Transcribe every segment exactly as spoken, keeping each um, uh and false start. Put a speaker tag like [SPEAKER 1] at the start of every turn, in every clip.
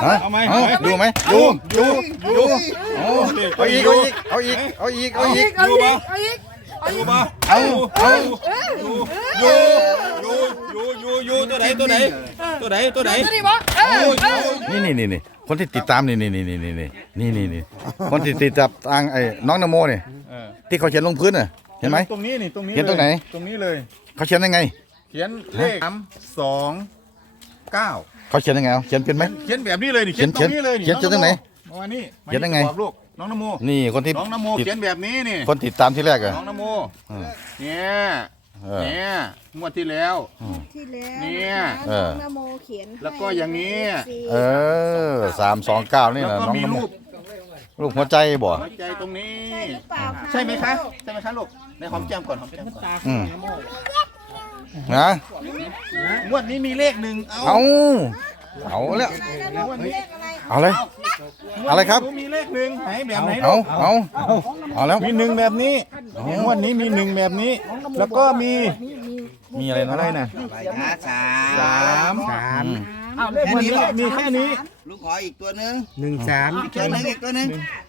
[SPEAKER 1] เอาไหมดูไหมดูดูดูเอาอีกเอาอีกเอาอีกเอาอีกเอาอีก
[SPEAKER 2] เอาอีกเอาอีกเอาอีก
[SPEAKER 1] ดูมาเอาเอายูยูยูยูยูตัวไหนตัวไหนตัวไหนตัวไหน
[SPEAKER 2] ตัวนี้บ่เออ
[SPEAKER 3] นี่นี่นี่นี่คนที่ติดตามนี่นี่นี่นี่นี่นี่นี่นี่คนที่ติดตามไอ้น้องนโมเนี่ยที่เขาเขียนลงพื้นน่ะเห็นไหม
[SPEAKER 1] ตรงนี้นี่ตรงนี้
[SPEAKER 3] เขียนตรงไหน
[SPEAKER 1] ตรงนี้เลย
[SPEAKER 3] เขาเขียนยังไง
[SPEAKER 1] เขียนเลขสามสองเก้า
[SPEAKER 3] เขาเขียนยังไงเอาเขียนเป็นไหม
[SPEAKER 1] เขียนแบบนี้เลยนี่
[SPEAKER 3] เขียน
[SPEAKER 1] ตรงนี้เลย
[SPEAKER 3] เขียนเขียนตรงไหน
[SPEAKER 1] มานี่
[SPEAKER 3] เขียนยังไง
[SPEAKER 1] บอกลูกน้องนโม
[SPEAKER 3] นี่คนที่
[SPEAKER 1] น้องนโม
[SPEAKER 3] ติด
[SPEAKER 1] เขียนแบบนี้นี่
[SPEAKER 3] คนติดตามที่แรกอะ
[SPEAKER 1] น้องนโม
[SPEAKER 3] อืม
[SPEAKER 1] เนี่ย
[SPEAKER 3] เออ
[SPEAKER 1] เนี่ยงวดที่แล้ว
[SPEAKER 4] ที่แล้ว
[SPEAKER 1] เนี่ย
[SPEAKER 3] เออ
[SPEAKER 4] นโมเขียนให้
[SPEAKER 1] แล้วก็อย่างนี้
[SPEAKER 3] เออสามสองเก้านี่
[SPEAKER 1] แล้ว
[SPEAKER 3] นะ
[SPEAKER 1] ก็
[SPEAKER 3] น้อง
[SPEAKER 1] มี
[SPEAKER 3] นโม
[SPEAKER 1] รูป
[SPEAKER 3] รูปหัวใจบ่
[SPEAKER 1] หัวใจตรงนี้
[SPEAKER 4] ใช่หรือเปล่าคะ
[SPEAKER 1] ใช่ไหมคะใช่ไหมคะลูกในหอมแก้มก่อนหอมแก้มก่อน
[SPEAKER 3] อืมนะ
[SPEAKER 1] งวดนี้มีเลขหนึ่งเอา
[SPEAKER 3] เอาเอาแล้ว
[SPEAKER 4] แล้วเราเลขอะไร
[SPEAKER 3] เอาเลย อะไรครับ
[SPEAKER 1] มีเลขหนึ่งไหนแบบไหน
[SPEAKER 3] เอาเอาเอาแล้ว
[SPEAKER 1] มีหนึ่งแบบนี้งวดนี้มีหนึ่งแบบนี้ แล้วก็มี
[SPEAKER 3] มีอะไรนะ
[SPEAKER 1] อะไรนะ
[SPEAKER 5] สา
[SPEAKER 1] สาม
[SPEAKER 5] สาม
[SPEAKER 1] อ้าวเลขมันมีแค่นี้
[SPEAKER 5] ลุงขออีกตัวหนึ่ง
[SPEAKER 6] หนึ่งสาม
[SPEAKER 5] อีกตัวหนึ่งอีกตัวหนึ่ง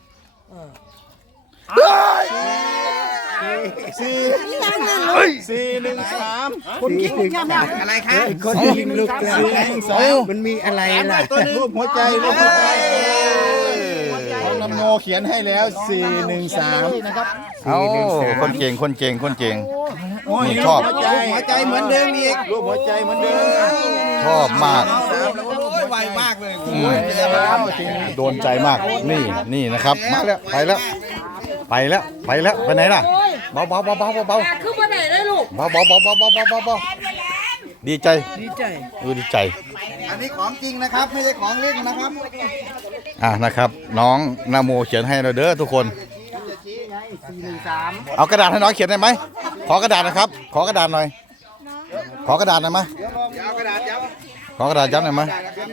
[SPEAKER 1] สี่สี่หนึ่งสาม
[SPEAKER 6] คนยิงลูก
[SPEAKER 5] อะไรคะ
[SPEAKER 6] คนยิงลูก
[SPEAKER 1] สี่หนึ่งสอง
[SPEAKER 6] มันมีอะไรล่ะ
[SPEAKER 1] รูปหัวใจรูปหัวใจน้องนโมเขียนให้แล้วสี่หนึ่งสามนะครับ
[SPEAKER 3] เอาคนเก่งคนเก่งคนเก่ง นี่ชอบ
[SPEAKER 1] หัวใจ
[SPEAKER 5] หัวใจเหมือนเดิมอีก
[SPEAKER 1] รูปหัวใจเหมือนเดิม
[SPEAKER 3] ชอบมาก
[SPEAKER 5] สามแล้วก็โอ้ยไวมากเลย
[SPEAKER 3] อืมโดนใจมาก นี่นี่นะครับ มาแล้ว ไปแล้ว ไปแล้ว ไปแล้ว ไปไหนล่ะ เบาเบาเบาเบาเบา
[SPEAKER 2] คือบ่ได้เลยลูก
[SPEAKER 3] เบาเบาเบาเบาเบาเบาเบาเบาดีใจ
[SPEAKER 6] ดีใจ
[SPEAKER 3] เออดีใจ
[SPEAKER 5] อันนี้ของจริงนะครับไม่ใช่ของเล่นนะครับ
[SPEAKER 3] อ่ะนะครับ น้องนาโมเขียนให้เราเด้อทุกคน เอากระดาษให้น้องเขียนได้ไหม ขอกระดาษนะครับ ขอกระดาษหน่อย ขอกระดาษหน่อยไหม
[SPEAKER 5] ยาวกระดาษยาว
[SPEAKER 3] ขอกระดาษย้ำหน่อยไหม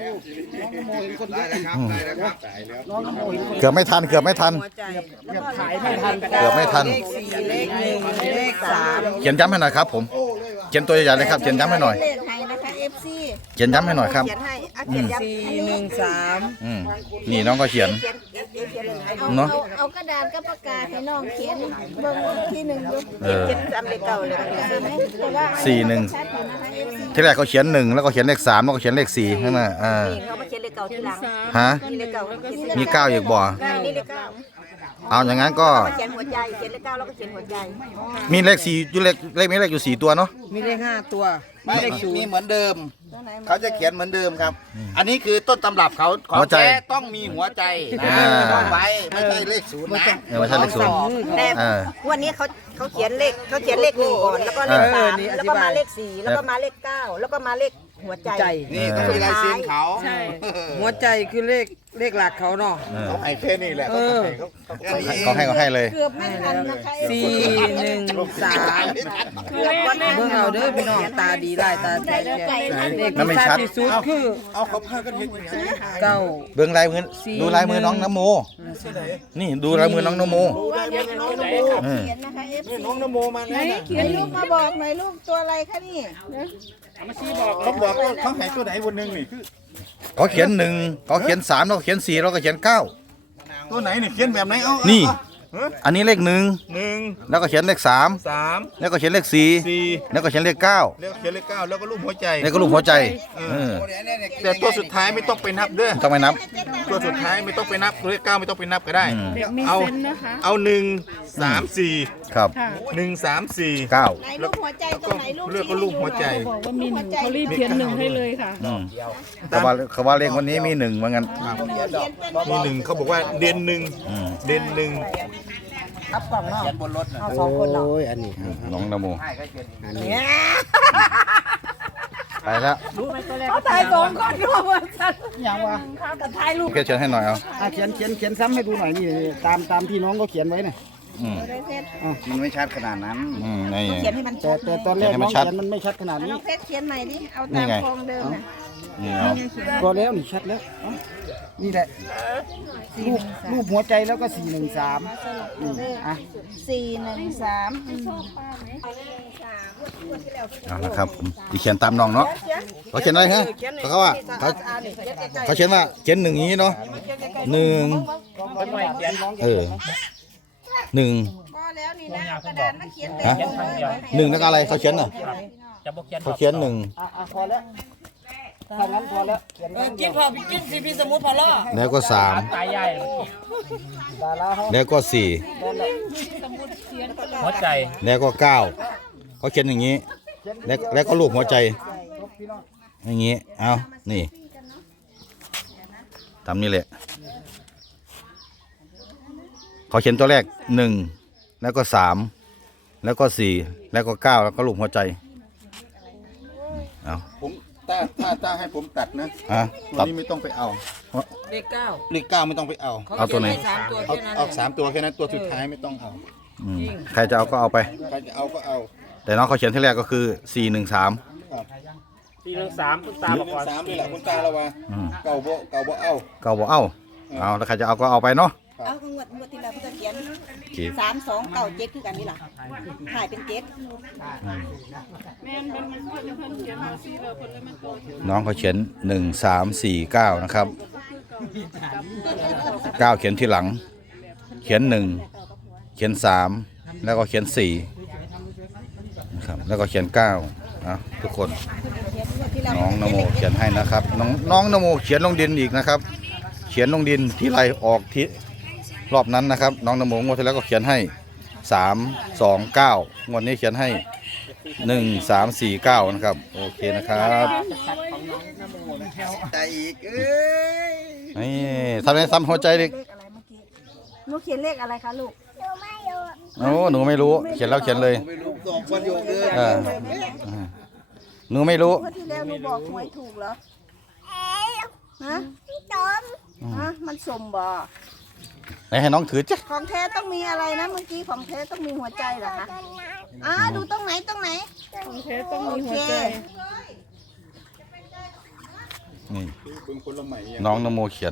[SPEAKER 3] อืมเกือบไม่ทัน เกือบไม่ทัน เกือบไม่ทัน
[SPEAKER 2] เลขหนึ่งเลขสาม
[SPEAKER 3] เขียนย้ำให้หน่อยครับผม เขียนตัวใหญ่ๆเลยครับ เขียนย้ำให้หน่อย
[SPEAKER 4] เลขไทยนะคะ เอฟ ซี
[SPEAKER 3] เขียนย้ำให้หน่อยครับ
[SPEAKER 4] เขียนให้อ่ะเขียนย้ำ
[SPEAKER 2] สี่หนึ่งสาม
[SPEAKER 3] อืมนี่น้องก็เขียน
[SPEAKER 4] เอา
[SPEAKER 3] เนาะ
[SPEAKER 4] เอาเอากระดาษกับปากกาให้น้องเขียนเบิ่งที่หนึ่งดู
[SPEAKER 3] เออ
[SPEAKER 4] เขียนจำเลขเก่าเลยค่ะแต่ว่า
[SPEAKER 3] สี่หนึ่ง
[SPEAKER 4] ชัดอยู่นะคะ เอฟ ซี
[SPEAKER 3] ที่แรกเขาเขียนหนึ่งแล้วก็เขียนเลขสามแล้วก็เขียนเลขสี่ข้างหน้าอ่า
[SPEAKER 4] เขามาเขียนเลขเก่าทีหลัง
[SPEAKER 3] ฮะ
[SPEAKER 4] นี่เลขเก่าแล้วก็เขียน
[SPEAKER 3] มีเก้าอีกบ่
[SPEAKER 4] นี่เลขเก้า
[SPEAKER 3] เอาอย่างนั้นก็
[SPEAKER 4] เขียนหัวใจเขียนเลขเก้าแล้วก็เขียนหัวใจ
[SPEAKER 3] มีเลขสี่อยู่เลขเลขมีเลขอยู่สี่ตัวเนาะ
[SPEAKER 2] มีเลขห้าตัว
[SPEAKER 5] ไม่นี่เหมือนเดิม เขาจะเขียนเหมือนเดิมครับ อันนี้คือต้นตำรับเขาของแท้ต้องมีหัวใจนะต้องไว้ไม่ใช่เลขศูนย์นะ
[SPEAKER 3] เออไม่ใช่เลขศูนย์
[SPEAKER 4] แต่
[SPEAKER 3] อ่า
[SPEAKER 4] วันนี้เขาเขาเขียนเลขเขาเขียนเลขหนึ่งก่อนแล้วก็เลขสามแล้วก็มาเลขสี่แล้วก็มาเลขเก้าแล้วก็มาเลขหัวใจ
[SPEAKER 2] ใจ
[SPEAKER 5] นี่ต้องมีลายเซ็นเขา
[SPEAKER 2] หัวใจคือเลขเลขหลักเขาเนาะ
[SPEAKER 3] เออ
[SPEAKER 1] เขาให้แค่นี้แหละ
[SPEAKER 2] เออ
[SPEAKER 3] ก็ให้ก็ให้เลย
[SPEAKER 4] เกือบไม่ทันนะคะ
[SPEAKER 2] สี่หนึ่งสามเบิ่งเอาเด้อพี่น้องตาดีหลายตาใจแก่เลข
[SPEAKER 3] มันไม่
[SPEAKER 2] ที่
[SPEAKER 3] ชั
[SPEAKER 2] ชั
[SPEAKER 3] ด
[SPEAKER 2] ดที่สุดคือ
[SPEAKER 1] เอาเขาพากันเห็นอย่างนี้
[SPEAKER 2] เก้า
[SPEAKER 3] เบื้องลายมือดูลายมือน้องนโม นี่ดูลายมือน้องนโม
[SPEAKER 4] น้องนโมเขียนนะคะเอฟซี
[SPEAKER 1] น้องนโมมาแล้วนะ
[SPEAKER 4] เขียนรูปมาบอกหน่อยลูกตัวอะไรคะนี่
[SPEAKER 1] เขาบอกว่าเขาให้ตัวไหนบนหนึ่งนี่คือ
[SPEAKER 3] เขาเขียนหนึ่งเขาเขียนสามแล้วก็เขียนสี่แล้วก็เขียนเก้า
[SPEAKER 1] ตัวไหนนี่เขียนแบบไหนเอา
[SPEAKER 3] นี่
[SPEAKER 1] เอา
[SPEAKER 3] อันนี้เลขหนึ่ง
[SPEAKER 1] หนึ่ง
[SPEAKER 3] แล้วก็เขียนเลขสาม
[SPEAKER 1] สาม
[SPEAKER 3] แล้วก็เขียนเลขสี่
[SPEAKER 1] สี่
[SPEAKER 3] แล้วก็เขียนเลขเก้า
[SPEAKER 1] แล้วเขียนเลขเก้าแล้วก็รูปหัวใจ
[SPEAKER 3] แล้วก็รูปหัวใจเออ
[SPEAKER 1] แต่ตัวสุดท้ายไม่ต้องไปนับเด้อ
[SPEAKER 3] ต้องไม่นับ
[SPEAKER 1] ตัวสุดท้ายไม่ต้องไปนับตัวเลขเก้าไม่ต้องไปนับก็ได้
[SPEAKER 3] อืม
[SPEAKER 1] เอาเอาหนึ่งสามสี่
[SPEAKER 3] ครับ
[SPEAKER 1] หนึ่งสามสี่
[SPEAKER 3] เก้า
[SPEAKER 4] ไหนรูปหัวใจตรงไหนรูป
[SPEAKER 1] เลือกก็รูปหัวใจ
[SPEAKER 4] บอกว่ามีหนึ่ง
[SPEAKER 7] เขารีบเขียนหนึ่งให้เลยค่ะ
[SPEAKER 3] อืมเขาว่าเขาว่าเลขวันนี้มีหนึ่งเหมือนกัน
[SPEAKER 1] มีหนึ่งเขาบอกว่าเด่นหนึ่ง
[SPEAKER 3] อืม
[SPEAKER 1] เด่นหนึ่ง
[SPEAKER 2] อัพกล่องเนาะ
[SPEAKER 5] เขียนบนรถนะ
[SPEAKER 2] เอาสองคนเนาะ
[SPEAKER 6] โอ้ยอันนี้
[SPEAKER 3] น้องนโมไปแล้ว
[SPEAKER 2] เขาถ่ายสองคนด้วยว่าสัตว์อย่างวะแต่ถ่ายรูป
[SPEAKER 3] เขียนให้หน่อยเอา
[SPEAKER 6] อ่ะเขียนเขียนเขียนซ้ำให้ดูหน่อยนี่ตามตามที่น้องก็เขียนไว้น่ะ
[SPEAKER 3] อืม
[SPEAKER 5] มันไม่ชัดขนาดนั้น
[SPEAKER 3] อืมนี่
[SPEAKER 4] เขียนให้มัน
[SPEAKER 6] แต่แต่ตอนแรกน้องเขียนมันไม่ชัดขนาดนี้
[SPEAKER 4] น้องเพชรเขียนใหม่ดิเอา
[SPEAKER 3] นี่
[SPEAKER 4] ตาม
[SPEAKER 3] ไง
[SPEAKER 4] โครงเดิมนะ
[SPEAKER 3] นี่เอา
[SPEAKER 6] ก็แล้วนี่ชัดแล้วเอ้านี่แหละรูปรูปหัวใจแล้วก็สี่หนึ่งสามอ่ะ
[SPEAKER 4] สี่หนึ่งสาม
[SPEAKER 3] เอาละครับผมที่เขียนตามน้องเนาะเขาเขียนอะไรฮะเขาเขาว่าเขาเขาเขียนว่าเขียนหนึ่งอย่างนี้เนาะหนึ่งเออหนึ่ง
[SPEAKER 4] พอแล้วนี่นะกระดานมาเขียนเต็
[SPEAKER 3] ฮะ
[SPEAKER 4] มเลย
[SPEAKER 3] หนึ่งแล้วก็อะไรเขาเขียนน่ะเขาเขียนหนึ่ง
[SPEAKER 6] อ่ะอ่ะพอแล้วถ้างั้นพอแล้วเขียนกินพอกินสิพี่สมุทรพอแล้ว
[SPEAKER 3] แล้วก็สาม
[SPEAKER 6] ตายใหญ่ดาราเขา
[SPEAKER 3] แล้วก็สี่
[SPEAKER 6] หัวใจ
[SPEAKER 3] แล้วก็เก้าเขาเขียนอย่างนี้ แล้วแล้วก็รูปหัวใจ อย่างนี้เอานี่ทำนี่แหละเขาเขียนตัวแรกหนึ่งแล้วก็สามแล้วก็สี่แล้วก็เก้าแล้วก็รูปหัวใจเอา
[SPEAKER 1] ผมถ้าถ้าถ้าให้ผมตัดนะ
[SPEAKER 3] ฮะ
[SPEAKER 1] ตัว
[SPEAKER 3] ตัด
[SPEAKER 1] นี้ไม่ต้องไปเอา
[SPEAKER 2] เลขเก้า
[SPEAKER 1] เลขเก้าไม่ต้องไปเอา
[SPEAKER 3] เอาตัวไหน
[SPEAKER 2] สามตัว
[SPEAKER 1] เอา
[SPEAKER 2] แค่นั้น
[SPEAKER 1] เอาสามตัวแค่นั้นตัวสุดท้ายไม่ต้องเอา
[SPEAKER 3] อืมใครจะเอาก็เอาไป
[SPEAKER 1] ใครจะเอาก็เอา
[SPEAKER 3] แต่น้องเขาเขียนที่แรกก็คือสี่หนึ่งสาม
[SPEAKER 6] สี่หนึ่งสามคุณตา
[SPEAKER 1] ห
[SPEAKER 6] บ
[SPEAKER 1] นึ่
[SPEAKER 6] อก
[SPEAKER 1] ง
[SPEAKER 6] ก่อน
[SPEAKER 1] สามนี่แหละคุณตาละว่า
[SPEAKER 3] อืม
[SPEAKER 1] เก่าบ่เก่าบ่เอา
[SPEAKER 3] ก็บอกเอ้าเอาแล้วใครจะเอาก็เอาไปเนาะ
[SPEAKER 4] เอางวดงวดที่เราเพิ่งเขียน
[SPEAKER 3] โอเค
[SPEAKER 4] สามสองเก้าเจ็ดคือกันนี่ล่ะถ่ายเป็นเจ็ด
[SPEAKER 3] น้องเขาเขียนหนึ่งสามสี่เก้านะครับเก้าเขียนที่หลัง เขียนหนึ่งเขียนสามแล้วก็เขียนสี่นะครับแล้วก็เขียนเก้าอ่ะทุกคนน้องนโมเขียนให้นะครับ น้องน้องนโมเขียนลงดินอีกนะครับ เขียนลงดินที่ไรออกที่รอบนั้นนะครับ น้องนโมงวดที่แล้วก็เขียนให้สามสองเก้างวดนี้เขียนให้หนึ่งสามสี่เก้านะครับโอเคนะครับ
[SPEAKER 5] ใจอีกเอ้ย
[SPEAKER 3] นี่ทำไมซ้ำหัวใจเด็ก
[SPEAKER 4] เลขอะไรเมื่อกี้หนูเขียนเลขอะไรคะลูก
[SPEAKER 3] โอ้หนูไม่รู้เขียนแล้วเขียนเลย
[SPEAKER 5] ไม่รู้สองคนอยู่เด้อ
[SPEAKER 3] เออหนูไม่รู้
[SPEAKER 4] งวดที่แล้วหนูบอกหวยถูกเหรอฮะจมฮะมันสมบ่
[SPEAKER 3] ไหนให้น้องถือจ้ะ
[SPEAKER 4] ของแท้ต้องมีอะไรนะเมื่อกี้ของแท้ต้องมีหัวใจเหรอคะอ่าดูตรงไหนตรงไหนของแท้ต้องมีหัวใจ
[SPEAKER 3] นี่
[SPEAKER 1] เป็นคนละใหม่
[SPEAKER 3] น้องนโมเขียน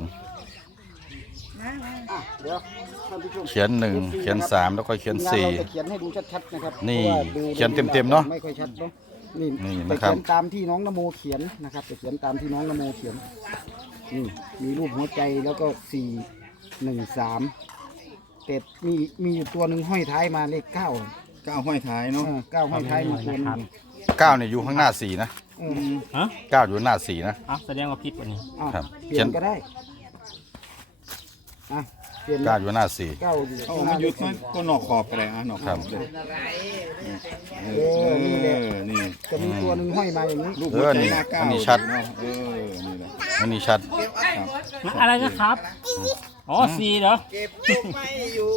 [SPEAKER 6] อ่ะเดี๋ยวท่านผู้ชม
[SPEAKER 3] เขียนหนึ่งเขียนสามแล้วก็เขียนสี่
[SPEAKER 6] เราจะเขียนให้ดูชัดๆนะครับ
[SPEAKER 3] นี่
[SPEAKER 6] พราะว่าดู
[SPEAKER 3] เขียนเต็มๆเนอะ
[SPEAKER 6] ไม่ค่อยชัดเนาะนี่
[SPEAKER 3] นี่
[SPEAKER 6] ไป
[SPEAKER 3] นะครับ
[SPEAKER 6] เขียนตามที่น้องนโมเขียนนะครับไปเขียนตามที่น้องนโมเขียนนี่มีรูปหัวใจแล้วก็สี่หนึ่งสามแต่มีมีอยู่ตัวหนึ่งห้อยท้ายมาเลขเก้า
[SPEAKER 1] ก้าวห้อยท้ายเนาะ
[SPEAKER 6] เออเก้าห้อยท้ายมาตัวหนึง
[SPEAKER 3] เก้าเนี่ยอยู่ข้างหน้าสี่นะ
[SPEAKER 6] เออ
[SPEAKER 3] เก้าอยู่หน้าสี่นะ
[SPEAKER 7] อ่ะแสดงว่าผิดวันนี้
[SPEAKER 6] อ่ะ
[SPEAKER 3] ครับ
[SPEAKER 6] เปลี่ยนก็ได้อ่ะเปลี่ยน
[SPEAKER 3] เก้าอยู่หน้าสี่
[SPEAKER 6] เก้าอยู่
[SPEAKER 1] เอา
[SPEAKER 6] ข้างห
[SPEAKER 1] มา
[SPEAKER 6] น้า
[SPEAKER 1] หยุดมันก็นอกขอบไปเลยอ่ะนอกขอบเลย
[SPEAKER 6] เออนี่แหละ
[SPEAKER 1] นี่
[SPEAKER 6] จะมีตัวหนึ่งห้อยมาอย่างนี้
[SPEAKER 1] ลูกหัวใจหน้าเก้า
[SPEAKER 3] อันนี้ชัด
[SPEAKER 1] เนาะเออนี่แหละ
[SPEAKER 3] อันนี้ชัด
[SPEAKER 7] อะไรนะครับ อ๋อสี่เหรอ
[SPEAKER 5] เก็บลูกไม่อยู่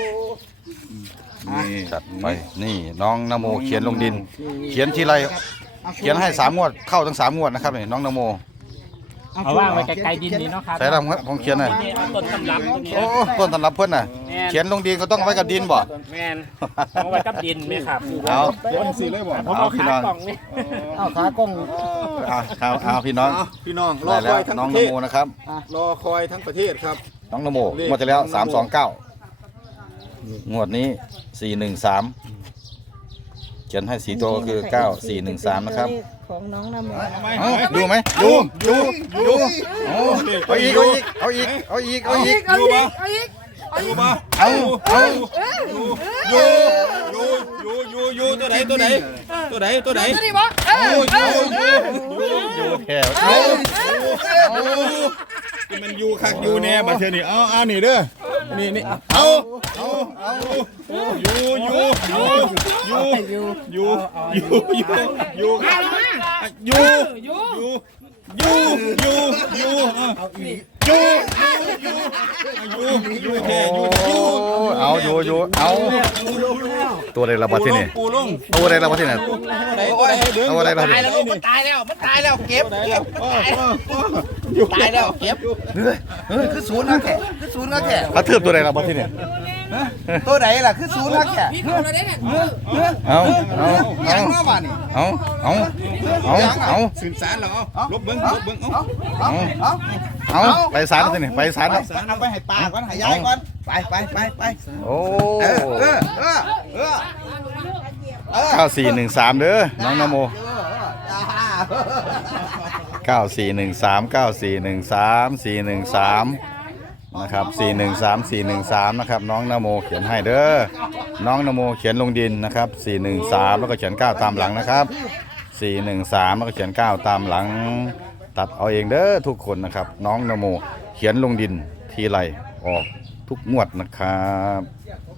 [SPEAKER 1] นี่
[SPEAKER 3] ชัดไปนี่น้องนโมเขียนลงดิน เขียนทีไรเขียนให้สามงวดเข้าทั้งสามงวดนะครับนี่น้องนโม
[SPEAKER 7] เอาว่างไว้ไกลๆดินนี่เนาะครับ
[SPEAKER 3] ใส่ลำผมเขียนหน่อย
[SPEAKER 7] นี่เอาต้นตำรับตัวนี้
[SPEAKER 3] โอ้ต้นตำรับเพื่อนน่ะ เขียนลงดินก็ต้องเอาไว้กับดินบ่
[SPEAKER 7] แมนเอาไว้กับดินไหมครับ
[SPEAKER 3] เอา
[SPEAKER 1] เดี๋ยวสิเลยบอก
[SPEAKER 7] ผมเอาขากล่องนี่
[SPEAKER 6] เอาขากล้อง
[SPEAKER 3] เอาเอาเอาพี่น้อง
[SPEAKER 1] พี่น้องรอ
[SPEAKER 3] ได้
[SPEAKER 1] ค
[SPEAKER 3] แล้
[SPEAKER 1] อ
[SPEAKER 3] วย
[SPEAKER 1] ทั้ง
[SPEAKER 3] น้
[SPEAKER 1] ป
[SPEAKER 3] อง
[SPEAKER 1] ระ
[SPEAKER 3] น
[SPEAKER 1] เทศ
[SPEAKER 3] โมนะครับ
[SPEAKER 1] รอคอยทั้งประเทศครับ
[SPEAKER 3] น้องนโมงวดที่แล้วสามสองเก้างวดนี้สี่หนึ่งสามเขียนให้สีตัวก็คือเก้าสี่หนึ่งสามนะครับ
[SPEAKER 4] ของน้องน้ำมนต์
[SPEAKER 3] เอ้าดูไหมดูดูดูเอาเอาอีกเอาอีกเอาอีกเอาอีกเอาอีก
[SPEAKER 1] ดูมาดูมา
[SPEAKER 3] เอาเอา
[SPEAKER 1] โยโยโยโยโยตัวไหนตัวไหนตัวไหนตัวไหนตัวนี้บ่โยโยโย
[SPEAKER 3] ดูแค่
[SPEAKER 1] เอาเอาที่มันอยู่คักอยู่แน่บัดเทอนี่เอาเอานี่เด้อนี่นี่เอาเอาเอาอยู่อยู่อยู่อยู่อยู่อยู่อยู่อยู่อยู่อยู่อยู่อยู่อยู่อยู่เอาอีกอยู่อยู่อยู่อยู่แค่อยู่อยู่
[SPEAKER 3] เอาอยู่อยู่เอาตัวอะไรละบัดที่นี่
[SPEAKER 1] ปูลง
[SPEAKER 3] ตัวอะไรละบัดที่นี่
[SPEAKER 1] ไหนตัวไหนเด้อ
[SPEAKER 3] เอาอะไรละ
[SPEAKER 5] ตายแล้วมันตายแล้วมันตายแล้วเก็บ
[SPEAKER 1] ไหนแล้ว
[SPEAKER 5] ตายแล้วเก็บเฮ้ยคือศูนย์นะแกคือศูนย์นะแก
[SPEAKER 3] เขาเทือบตัวอะไรละบัดที่นี่
[SPEAKER 5] ตัวไหนล่ะคือศูนย์นักแก่
[SPEAKER 3] เอาเอา
[SPEAKER 5] ยั
[SPEAKER 3] เอา
[SPEAKER 5] งมาบ้านนี่
[SPEAKER 3] เอาเอาเอาเอา
[SPEAKER 1] สื่อสารเหรอเอาลบเบิ้งลบเบิ้งเอา
[SPEAKER 5] เอาเอา
[SPEAKER 3] เอาไปศาลแล้วสินี่ไปศาลแล้ว
[SPEAKER 5] เอาไปให้ปลาก่อนให้ยายก่อนไปไปไปไป
[SPEAKER 3] โอ้
[SPEAKER 5] เออเออเออเออเออ
[SPEAKER 3] เก้าสี่หนึ่งสามเด้อน้องนโมเก้าสี่หนึ่งสามเก้าสี่หนึ่งสามสี่หนึ่งสามนะครับสี่หนึ่งสามสี่หนึ่งสามนะครับน้องนโมเขียนให้เด้อน้องนโมเขียนลงดินนะครับสี่หนึ่งสามแล้วก็เขียนเก้าตามหลังนะครับสี่หนึ่งสามแล้วก็เขียนเก้าตามหลังตัดเอาเองเด้อทุกคนนะครับน้องนโมเขียนลงดินทีไรออกทุกงวดนะครับ